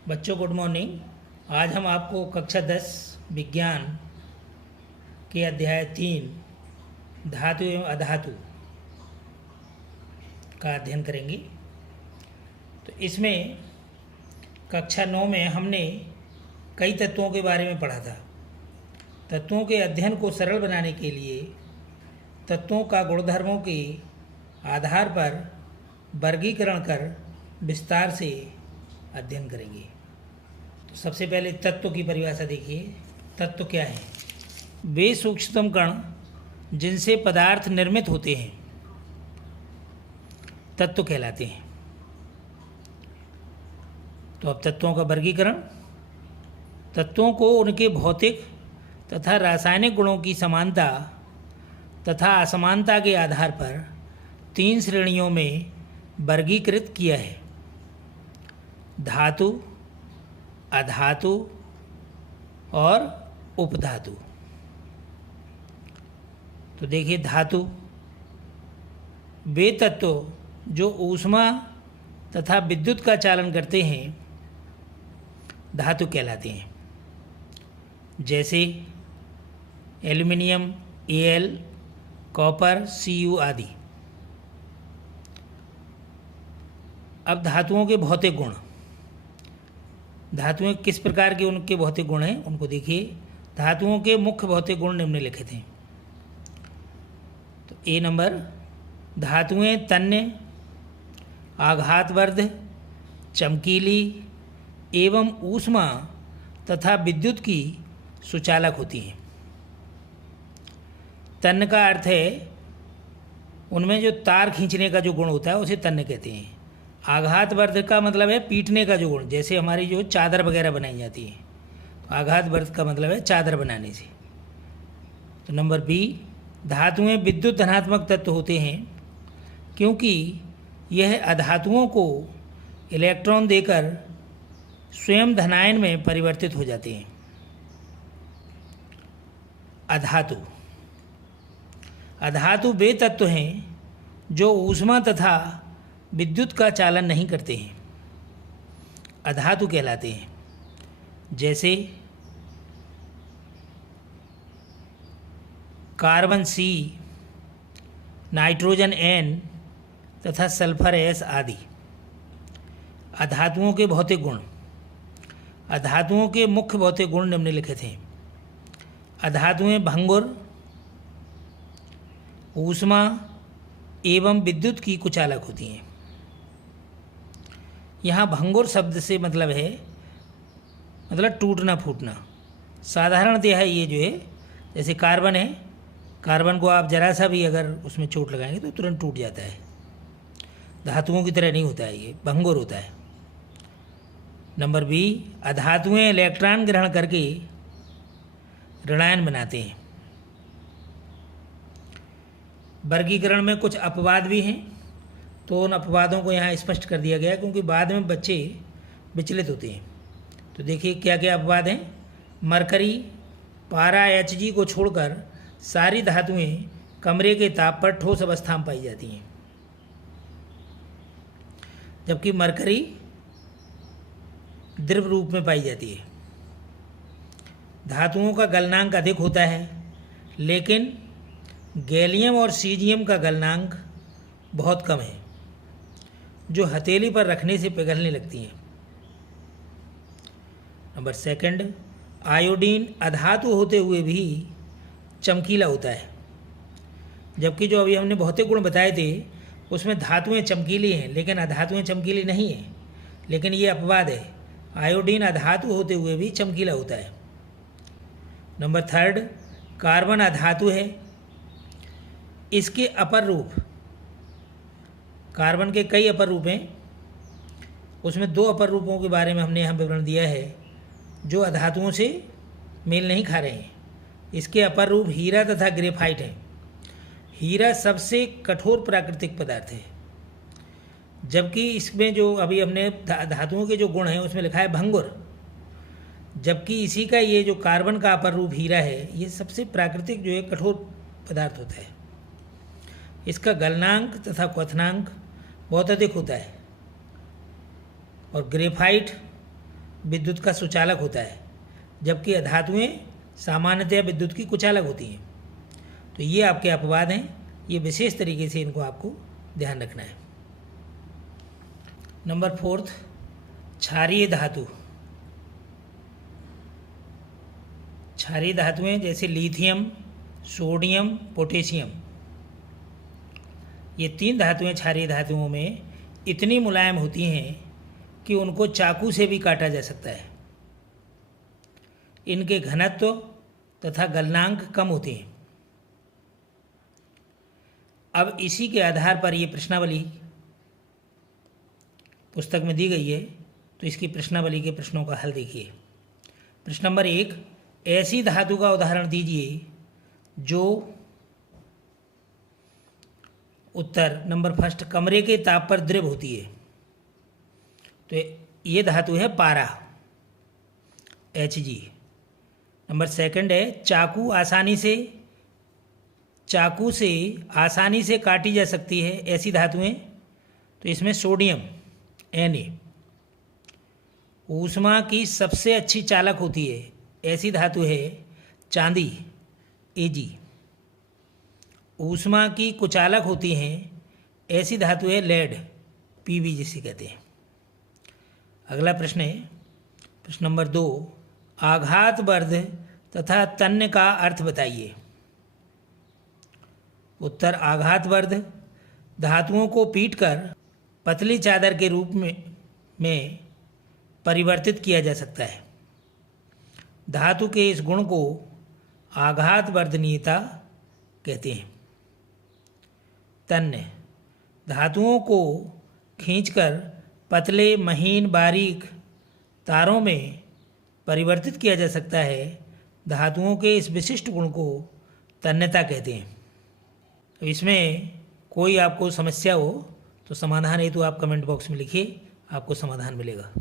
बच्चों good morning. आज हम आपको कक्षा 10 विज्ञान के अध्याय 3 धातु एवं अधातु का अध्ययन करेंगे। तो इसमें कक्षा 9 में हमने कई तत्वों के बारे में पढ़ा था। तत्वों के अध्ययन को सरल बनाने के लिए तत्वों का गुणधर्मों के आधार पर वर्गीकरण कर विस्तार से अध्ययन करेंगे। तो सबसे पहले तत्व की परिभाषा देखिए। तत्व क्या है? वे सूक्ष्मतम कण जिनसे पदार्थ निर्मित होते हैं तत्व कहलाते हैं। तो अब तत्वों का वर्गीकरण। तत्वों को उनके भौतिक तथा रासायनिक गुणों की समानता तथा असमानता के आधार पर 3 श्रेणियों में वर्गीकृत किया है: धातु, अधातु और उपधातु। तो देखिए, धातु वे तत्व जो ऊष्मा तथा विद्युत का चालन करते हैं धातु कहलाते हैं, जैसे एल्युमिनियम Al, कॉपर Cu आदि। अब धातुओं के भौतिक गुण। धातुएं किस प्रकार के उनके भौतिक गुण हैं उनको देखिए। धातुओं के मुख्य भौतिक गुण निम्नलिखित हैं। तो ए नंबर, धातुएं तन्य, आघातवर्ध, चमकीली एवं ऊष्मा तथा विद्युत की सुचालक होती हैं। तन्य का अर्थ है उनमें जो तार खींचने का जो गुण होता है उसे तन्य कहते हैं। आघातवर्ध का मतलब है पीटने का जो गुण, जैसे हमारी जो चादर वगैरह बनाई जाती है, तो आघातवर्ध का मतलब है चादर बनाने से। तो नंबर बी, धातुएं विद्युत धनात्मक तत्व होते हैं क्योंकि यह अधातुओं को इलेक्ट्रॉन देकर स्वयं धनायन में परिवर्तित हो जाते हैं। अधातु। अधातु वे तत्व हैं जो ऊष्मा तथा विद्युत का चालन नहीं करते हैं, अधातु कहलाते हैं, जैसे कार्बन C, नाइट्रोजन N तथा सल्फर S आदि। अधातुओं के भौतिक गुण। अधातुओं के मुख्य भौतिक गुण निम्नलिखित हैं। अधातुएं भंगुर, ऊष्मा एवं विद्युत की कुचालक होती हैं। यहाँ भंगुर शब्द से मतलब है टूटना फूटना। साधारणतः ये जो है, जैसे कार्बन है, कार्बन को आप जरा सा भी अगर उसमें चोट लगाएंगे तो तुरंत टूट जाता है। धातुओं की तरह नहीं होता है, ये भंगुर होता है। नंबर बी, अधातुएं इलेक्ट्रॉन ग्रहण करके ऋणायन बनाते हैं। वर्गीकरण में कुछ अपवाद भी हैं, तो उन अपवादों को यहाँ स्पष्ट कर दिया गया क्योंकि बाद में बच्चे विचलित होते हैं। तो देखिए क्या क्या अपवाद हैं। मरकरी, पारा, Hg को छोड़कर सारी धातुएं कमरे के ताप पर ठोस अवस्था में पाई जाती हैं, जबकि मरकरी द्रव रूप में पाई जाती है। धातुओं का गलनांक अधिक होता है, लेकिन गैलियम और सीजियम का गलनांक बहुत कम है, जो हथेली पर रखने से पिघलने लगती हैं। नंबर सेकंड, आयोडीन अधातु होते हुए भी चमकीला होता है, जबकि जो अभी हमने भौतिक गुण बताए थे उसमें धातुएं चमकीली हैं लेकिन अधातुएं चमकीली नहीं हैं। लेकिन ये अपवाद है, आयोडीन अधातु होते हुए भी चमकीला होता है। नंबर थर्ड, कार्बन अधातु है। इसके अपर रूप, कार्बन के कई अपर रूप हैं, उसमें 2 अपर रूपों के बारे में हमने यहाँ विवरण दिया है जो अधातुओं से मेल नहीं खा रहे हैं। इसके अपर रूप हीरा तथा ग्रेफाइट है। हीरा सबसे कठोर प्राकृतिक पदार्थ है, जबकि इसमें जो अभी हमने धातुओं के जो गुण हैं उसमें लिखा है भंगुर, जबकि इसी का ये जो कार्बन का अपर रूप हीरा है ये सबसे प्राकृतिक जो है कठोर पदार्थ होता है। इसका गलनांक तथा क्वथनांक बहुत अधिक होता है। और ग्रेफाइट विद्युत का सुचालक होता है, जबकि अधातुएं सामान्यतया विद्युत की कुचालक होती हैं। तो ये आपके अपवाद हैं, ये विशेष तरीके से इनको आपको ध्यान रखना है। नंबर 4, क्षारीय धातु। क्षारीय धातुएं जैसे लिथियम, सोडियम, पोटेशियम, ये 3 धातुएं क्षारीय धातुओं में इतनी मुलायम होती हैं कि उनको चाकू से भी काटा जा सकता है। इनके घनत्व तथा गलनांक कम होते हैं। अब इसी के आधार पर ये प्रश्नावली पुस्तक में दी गई है, तो इसकी प्रश्नावली के प्रश्नों का हल देखिए। प्रश्न नंबर 1, ऐसी धातु का उदाहरण दीजिए जो, उत्तर नंबर 1, कमरे के ताप पर द्रव होती है। तो ये धातु है पारा, Hg। नंबर 2 है चाकू से आसानी से काटी जा सकती है ऐसी धातुएं, तो इसमें सोडियम Na। ऊष्मा की सबसे अच्छी चालक होती है ऐसी धातु है चांदी Ag। ऊष्मा की कुचालक होती हैं ऐसी धातु है लेड Pb जिसे कहते हैं। अगला प्रश्न है प्रश्न नंबर 2, आघातवर्ध तथा तन्य का अर्थ बताइए। उत्तर, आघातवर्ध धातुओं को पीटकर पतली चादर के रूप में परिवर्तित किया जा सकता है। धातु के इस गुण को आघातवर्धनीयता कहते हैं। तन्य धातुओं को खींचकर पतले, महीन, बारीक तारों में परिवर्तित किया जा सकता है। धातुओं के इस विशिष्ट गुण को तन्यता कहते हैं। तो इसमें कोई आपको समस्या हो तो समाधान हेतु आप कमेंट बॉक्स में लिखिए, आपको समाधान मिलेगा।